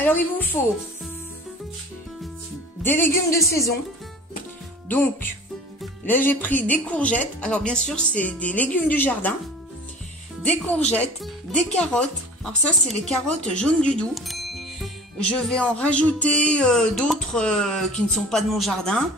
Alors il vous faut des légumes de saison. Donc là j'ai pris des courgettes. Alors bien sûr c'est des légumes du jardin. Des courgettes, des carottes. Alors ça c'est les carottes jaunes du Doubs. Je vais en rajouter d'autres qui ne sont pas de mon jardin.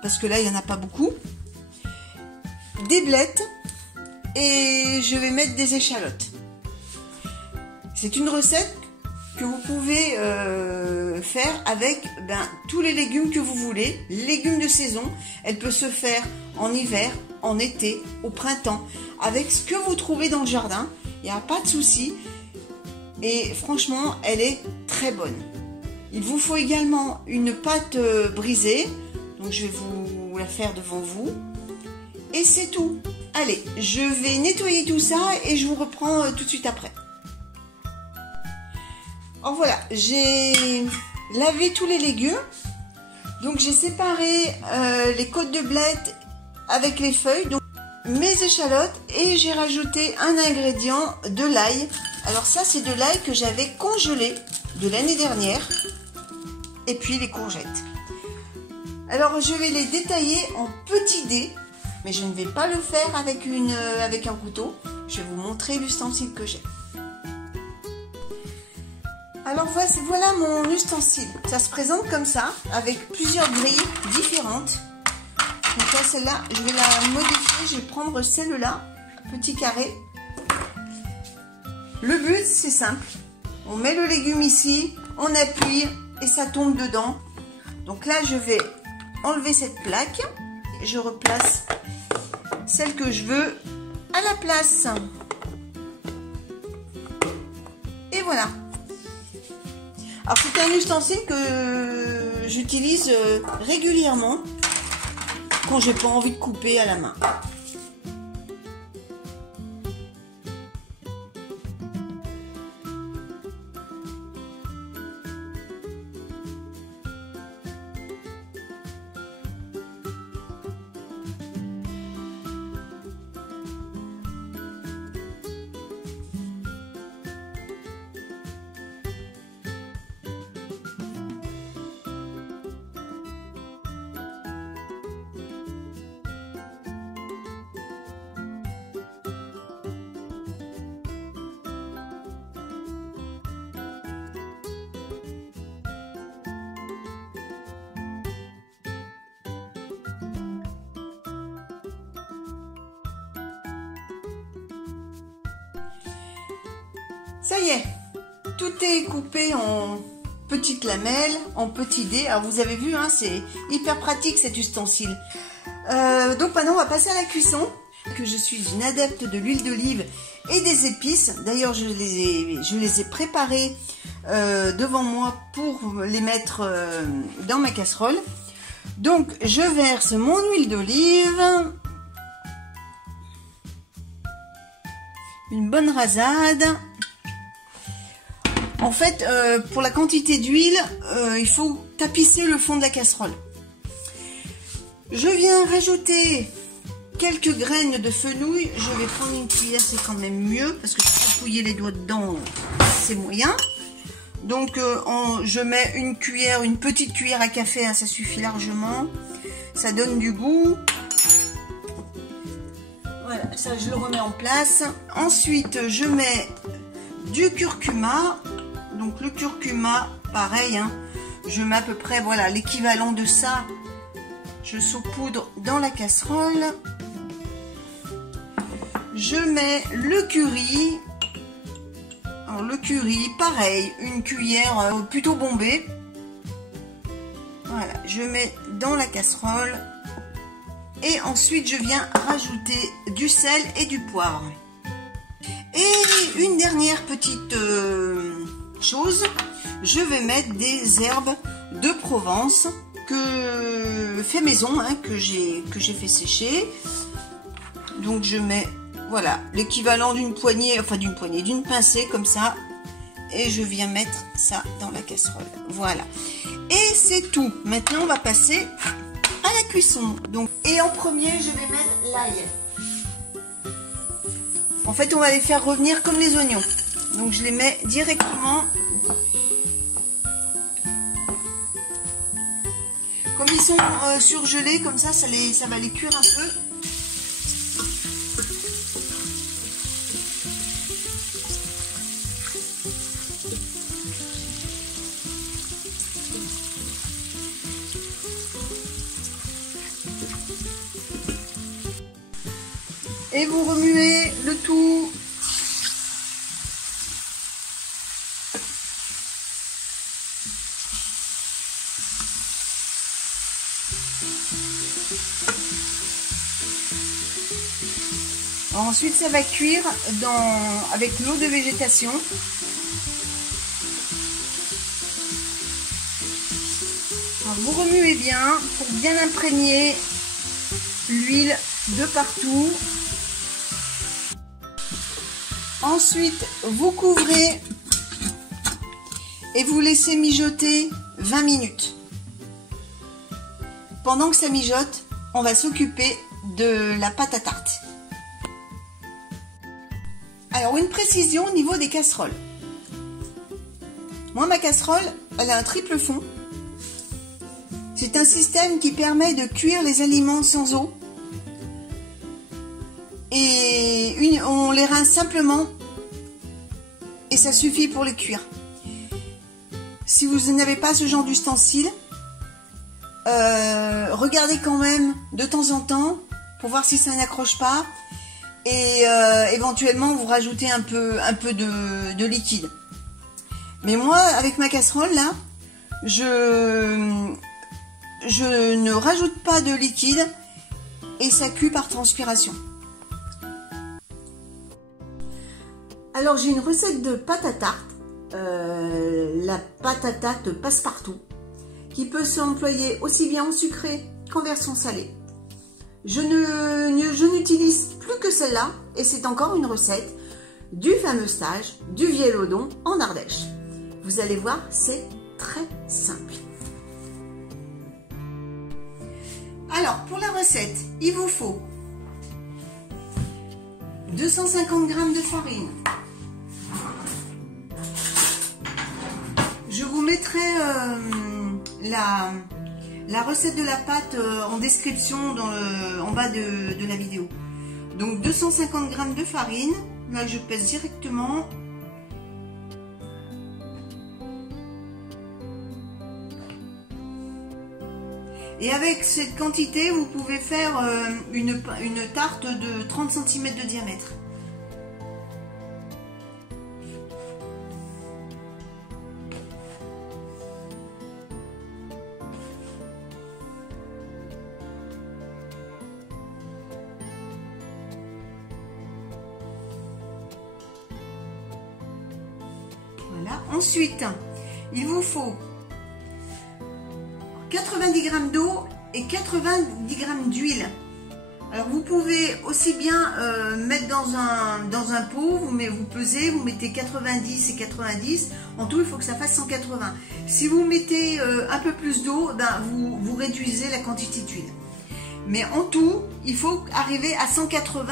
Parce que là il n'y en a pas beaucoup. Des blettes. Et je vais mettre des échalotes. C'est une recette que vous pouvez faire avec tous les légumes que vous voulez. Légumes de saison. Elle peut se faire en hiver, en été, au printemps. Avec ce que vous trouvez dans le jardin. Il n'y a pas de souci. Et franchement, elle est très bonne. Il vous faut également une pâte brisée. Donc je vais vous la faire devant vous. Et c'est tout. Allez, je vais nettoyer tout ça et je vous reprends tout de suite après. Alors voilà, j'ai lavé tous les légumes. Donc j'ai séparé les côtes de blettes avec les feuilles, donc mes échalotes, et j'ai rajouté un ingrédient, de l'ail. Alors ça c'est de l'ail que j'avais congelé de l'année dernière. Et puis les courgettes. Alors je vais les détailler en petits dés. Mais je ne vais pas le faire avec un couteau. Je vais vous montrer l'ustensile que j'ai. Alors voilà mon ustensile. Ça se présente comme ça, avec plusieurs grilles différentes. Donc là, celle-là, je vais la modifier. Je vais prendre celle-là, petit carré. Le but, c'est simple. On met le légume ici, on appuie et ça tombe dedans. Donc là, je vais enlever cette plaque. Je replace celle que je veux à la place. Et voilà. Alors c'est un ustensile que j'utilise régulièrement quand j'ai pas envie de couper à la main. Ça y est, tout est coupé en petites lamelles, en petits dés. Alors vous avez vu, hein, c'est hyper pratique cet ustensile. Donc maintenant on va passer à la cuisson. Que je suis une adepte de l'huile d'olive et des épices. D'ailleurs je les ai préparées devant moi pour les mettre dans ma casserole. Donc je verse mon huile d'olive. Une bonne rasade. En fait, pour la quantité d'huile, il faut tapisser le fond de la casserole. Je viens rajouter quelques graines de fenouil. Je vais prendre une cuillère, c'est quand même mieux, parce que si vous fouillez les doigts dedans, c'est moyen. Donc, je mets une petite cuillère à café, hein, ça suffit largement. Ça donne du goût. Voilà, ça je le remets en place. Ensuite, je mets du curcuma. Donc le curcuma, pareil, hein, je mets à peu près, voilà, l'équivalent de ça. Je saupoudre dans la casserole. Je mets le curry. Alors le curry, pareil, une cuillère plutôt bombée. Voilà, je mets dans la casserole. Et ensuite, je viens rajouter du sel et du poivre. Et une dernière petite chose, je vais mettre des herbes de Provence que fait maison, hein, que j'ai fait sécher. Donc je mets, voilà, l'équivalent d'une poignée, enfin d'une pincée comme ça, et je viens mettre ça dans la casserole. Voilà, et c'est tout. Maintenant on va passer à la cuisson. Donc, et en premier je vais mettre l'ail. En fait on va les faire revenir comme les oignons. Donc je les mets directement sont surgelés, comme ça va les cuire un peu. Et vous remuez le tout. Ensuite, ça va cuire avec l'eau de végétation. Alors, vous remuez bien pour bien imprégner l'huile de partout. Ensuite, vous couvrez et vous laissez mijoter 20 minutes. Pendant que ça mijote, on va s'occuper de la pâte à tarte. Alors, une précision au niveau des casseroles. Moi, ma casserole, elle a un triple fond. C'est un système qui permet de cuire les aliments sans eau. Et on les rince simplement. Et ça suffit pour les cuire. Si vous n'avez pas ce genre d'ustensile, regardez quand même de temps en temps pour voir si ça n'accroche pas. Et éventuellement vous rajoutez un peu de liquide. Mais moi, avec ma casserole là, je ne rajoute pas de liquide et ça cuit par transpiration. Alors j'ai une recette de pâte à tarte, la pâte à tarte passe-partout, qui peut s'employer aussi bien en sucré qu'en version salée. Je n'utilise plus que celle-là et c'est encore une recette du fameux stage du Viellodon en Ardèche. Vous allez voir, c'est très simple. Alors pour la recette, il vous faut 250 g de farine. Je vous mettrai la recette de la pâte en description en bas de la vidéo. Donc 250 g de farine, là je pèse directement. Et avec cette quantité, vous pouvez faire une tarte de 30 cm de diamètre. Voilà. Ensuite, il vous faut 90 g d'eau et 90 g d'huile. Alors vous pouvez aussi bien mettre dans un pot, vous pesez, vous mettez 90 et 90. En tout, il faut que ça fasse 180. Si vous mettez un peu plus d'eau, ben, vous réduisez la quantité d'huile. Mais en tout, il faut arriver à 180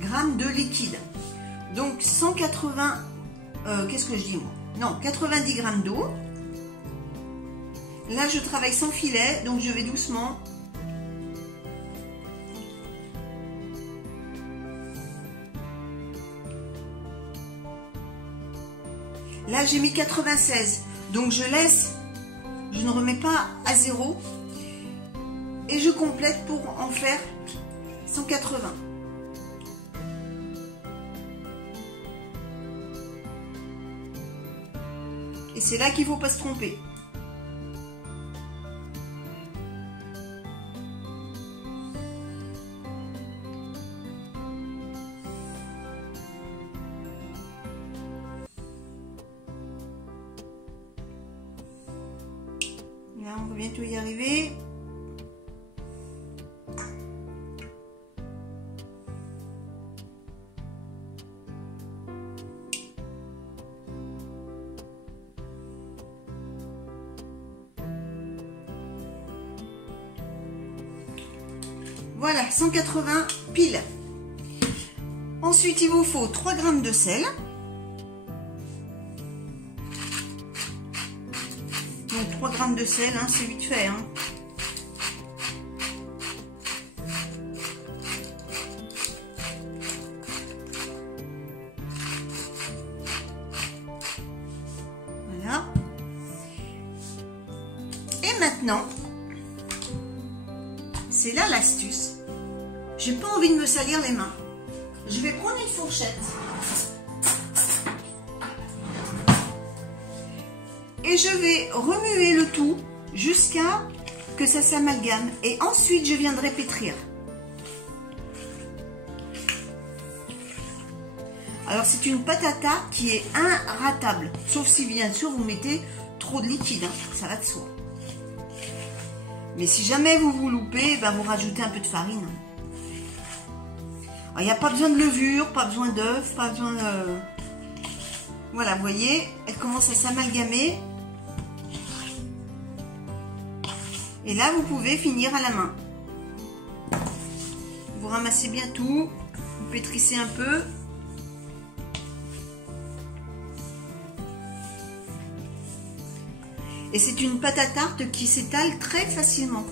g de liquide. Donc 180, qu'est-ce que je dis moi? Non, 90 g d'eau. Là, je travaille sans filet, donc je vais doucement. Là, j'ai mis 96, donc je laisse, je ne remets pas à 0. Et je complète pour en faire 180. Et c'est là qu'il ne faut pas se tromper. Là, on va bientôt y arriver. Voilà, 180 piles. Ensuite, il vous faut 3 g de sel. Donc 3 g de sel, hein, c'est vite fait. Hein. maintenant, c'est là l'astuce. J'ai pas envie de me salir les mains. Je vais prendre une fourchette. Et je vais remuer le tout jusqu'à que ça s'amalgame. Et ensuite, je viendrai pétrir. Alors, c'est une pâte à tarte qui est inratable. Sauf si, bien sûr, vous mettez trop de liquide. Hein, ça va de soi. Mais si jamais vous vous loupez, ben vous rajoutez un peu de farine. Il n'y a pas besoin de levure, pas besoin d'œufs, pas besoin de... Voilà, vous voyez, elle commence à s'amalgamer. Et là, vous pouvez finir à la main. Vous ramassez bien tout, vous pétrissez un peu. Et c'est une pâte à tarte qui s'étale très facilement.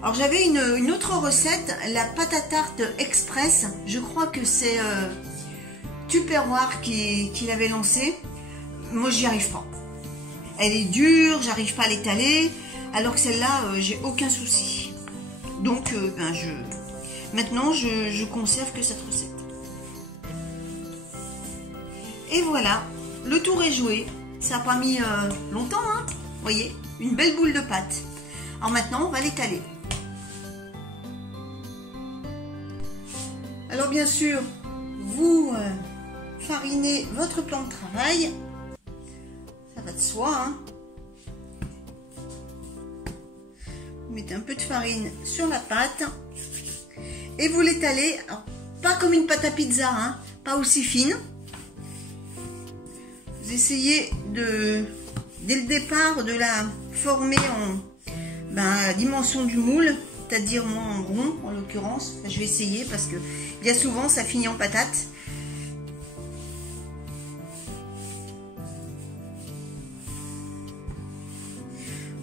Alors j'avais une autre recette, la pâte à tarte express. Je crois que c'est Tupperware qui l'avait lancée. Moi j'y arrive pas. Elle est dure, j'arrive pas à l'étaler. Alors que celle-là, j'ai aucun souci. Donc maintenant je conserve que cette recette. Et voilà. Le tour est joué, ça n'a pas mis longtemps, hein. Vous voyez, une belle boule de pâte. Alors maintenant, on va l'étaler. Alors bien sûr, vous farinez votre plan de travail. Ça va de soi, hein. Vous mettez un peu de farine sur la pâte. Et vous l'étalez, pas comme une pâte à pizza, hein, pas aussi fine. Vous essayez dès le départ de la former en dimension du moule, c'est-à-dire moi en rond en l'occurrence. Enfin, je vais essayer parce que bien souvent ça finit en patate.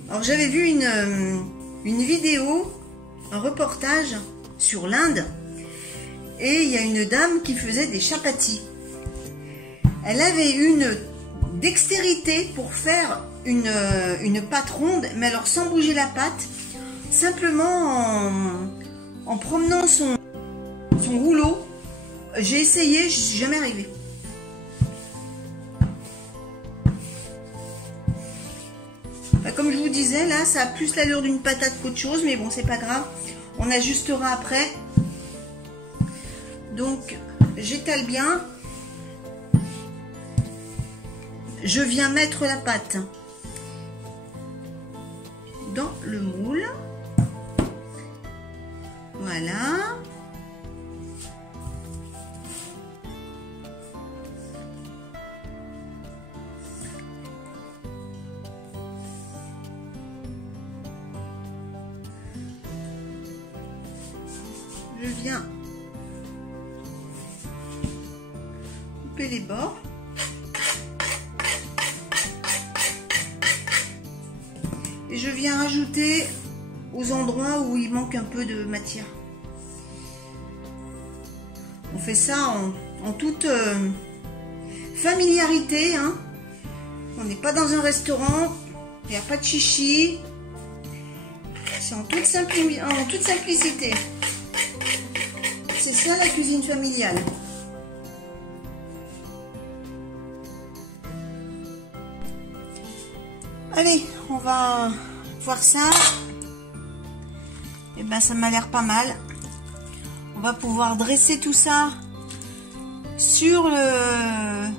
Alors j'avais vu une vidéo, un reportage sur l'Inde et il y a une dame qui faisait des chapatis. Elle avait une dextérité pour faire une pâte ronde, mais alors sans bouger la pâte, simplement en promenant son rouleau. J'ai essayé, je suis jamais arrivée. Enfin, comme je vous disais, là, ça a plus l'allure d'une patate qu'autre chose, mais bon, c'est pas grave. On ajustera après. Donc, j'étale bien. Je viens mettre la pâte dans le moule. Voilà. Je viens couper les bords. Et je viens rajouter aux endroits où il manque un peu de matière. On fait ça en toute familiarité, hein. On n'est pas dans un restaurant, il n'y a pas de chichi. C'est en toute simplicité. C'est ça la cuisine familiale. Allez, on va voir ça. Et ben ça m'a l'air pas mal. On va pouvoir dresser tout ça sur la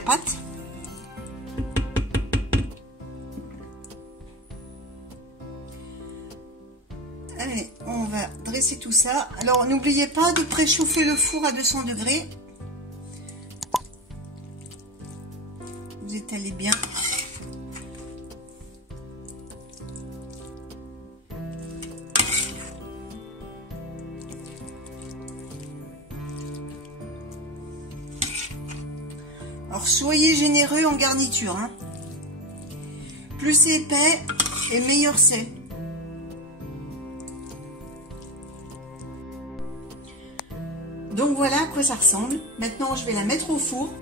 pâte. Allez, on va dresser tout ça. Alors n'oubliez pas de préchauffer le four à 200 degrés. Vous étalez bien. Alors soyez généreux en garniture, hein. Plus c'est épais et meilleur c'est. Donc voilà à quoi ça ressemble. Maintenant je vais la mettre au four